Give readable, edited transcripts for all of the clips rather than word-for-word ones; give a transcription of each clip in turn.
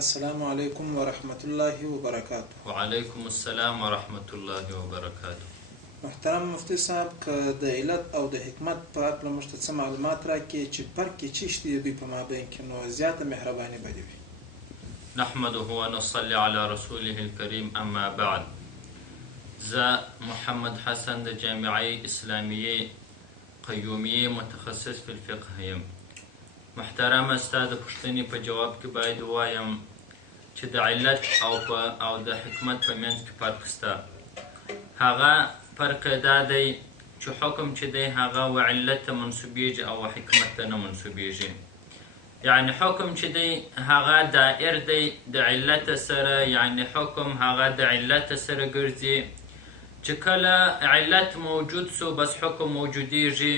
السلام علیکم ورحمت الله وبرکاته. وعلیکم السلام ورحمت الله وبرکاته. محترم مفتي صاحب، که د علت او د حکمت په اړه موږ ته څه معلومات راکړي چې فرق یې څه شته د دوی په مابین کې، نو زیاته مهرباني به دې وي. نحمده ونصلي على رسوله الكريم اما بعد. زه محمد حسن د جامعه اسلامیه قیومیه متخصص فی الفقه یم. محترم استاد پوښتنې په جواب کې باید ووایم چې د علت او د حکمت په منځ کې فرق شته. هغه فرق دا دی چې حکم چې دی هغه و علت ته منسوبیږي او حکمت ته نه منسوبیږي. یعنی حکم چې دی هغه دائر دی د علت سره، یعنی حکم هغه د علت سره ګرځي چې کله علت موجود سو بس حکم موجودیږي،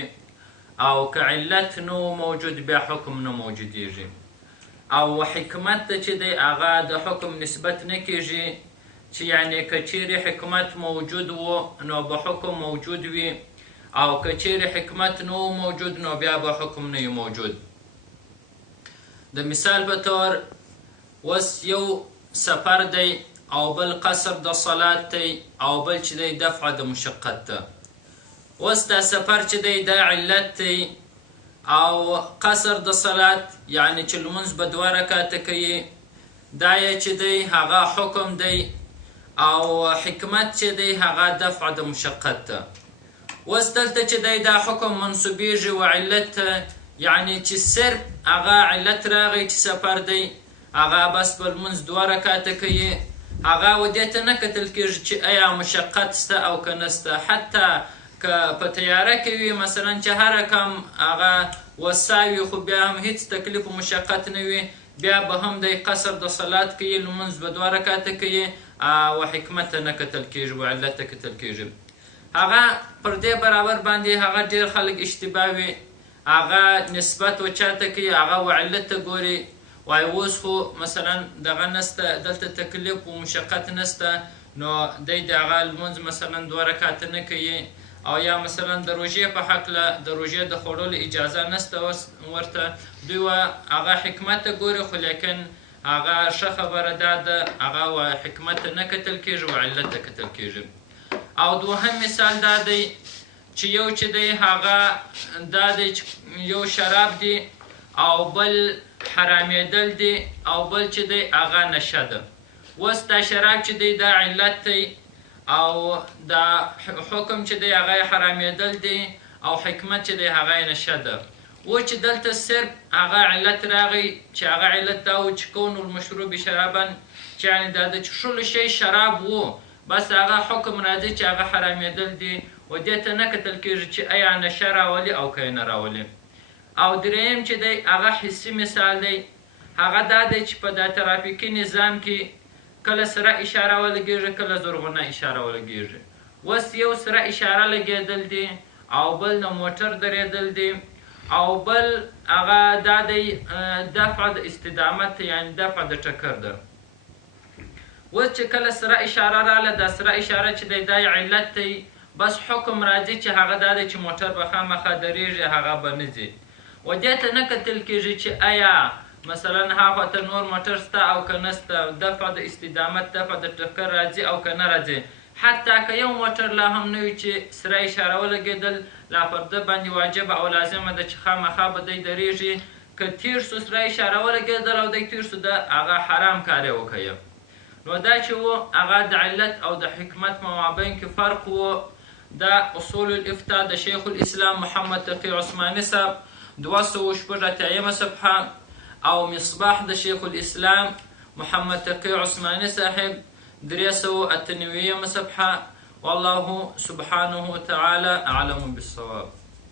او که علت نو موجود بیا حکم نه موجودیږي. او حکمت ته چې دی هغه د حکم نسبت نه کیږي، چې یعنی که چیرې حکمت موجود و نو به حکم موجود وي، او که چیرې حکمت نو موجود نو بیا به حکم نه موجود. د مثال په طور وس یو سفر دی او بل قصر د صلات دی او بل چې دی دفع د مشقت ته. وس دا سفر چې دی دا علت دی او قصر د صلات یعنی چې لمونځ به 2 رکعاته کوي دا یې چې دی هغه حکم دی، او حکمت چې دی هغه دفع د مشقت ته. وس دلته چې دی دا حکم منسوبیږي و علت ته، یعنی چې صرف هغه علت راغی چې سفر دی هغه بس به لمونځ 2 رکعاته کوي، هغه و دې ته نه کتل کېږي چې آیا مشقت شته او که نشته. حتی که په تیاره کې وي مثلا چې هر کم هغه وساوي خو بیا هم هیڅ تکلیف و مشقت نه وي، بیا به هم دی قصر د صلات کوي، لمونځ به 2 رکعاته کوي، و حکمت ته نه کتل کېږي و علت ته کتل کېږي. هغه پر دې برابر باندې هغه ډېر خلک اشتباه وي، هغه نسبت و چاته کوي، هغه و علت ته ګوري، وایي اوس خو مثلا دغه نسته، دلته تکلیف و مشقت نسته، نو دی د هغه لمونځ مثلا 2 رکعاته نه کوي. او یا مثلا د روژې په هکله د روژې د خوړلو اجازه نسته ورته، دوی هغه حکمت ته ګوري، خو لیکن هغه ښه خبره دا ده هغه و حکمت ته نه کتل کېږي و علت ته کتل کېږي. او دوهم مثال دا دی چې یو چې دی هغه دا دی چې یو شراب دی او بل حرامېدل دی او بل چې دی هغه نشه ده. اوس دا شراب چې دی دا علت دی او دا حکم چې دی هغه حرامېدل دی او حکمت چې دی هغه نشه ده. و چې دلته صرف هغه علت راغی چې هغه علت دا و چې کون المشروب شرابا، چې یعنی دا د څښلو شی شراب و، بس هغه حکم راځي چې هغه حرامېدل دی و دې ته نه کتل کېږي چې آیا نشه راولي او که نه راولي. او دریم چې دی هغه حسي مثال دی، هغه دا دی چې په دا ترافیکي نظام کې کله سره اشاره ولګېږي کله زرغونه اشاره ولګېږي. اوس یو سره اشاره لګېدل دی او بل د موټر درېدل دی او بل هغه دا دی دفع د استدامت یعنی دفع د ټکر ده. اوس چې کله سره اشاره راله دا سره اشاره چې دی دا علت دی، بس حکم راځي چې هغه دا دی چې موټر به خامخا درېږي هغه به نه ځي. و دې ته نه کتل کېږي چې آیا مثلا هغه ته نور موټر شته او که نشته، دفع د استدامت دفع د ټکر راځي او که نه راځي. حتی که یو موټر لا هم نه وي چې سره اشاره ولګېدل لا پر ده باندې واجبه او لازمه ده چې خامخا به دی درېږي. که تیر سو سره اشاره ولګېدل او دی تیر سو ده هغه حرام کار یې وکړی. نو دا چې و هغه د علت او د حکمت په مابین کې فرق و. دا اصول الافتا د شیخ الاسلام محمد تقی عثماني صاحب 286 صفحه، او مصباح د شیخ الاسلام محمد تقی عثماني صاحب 398 صفحه. والله سبحانه وتعالى اعلم بالصواب.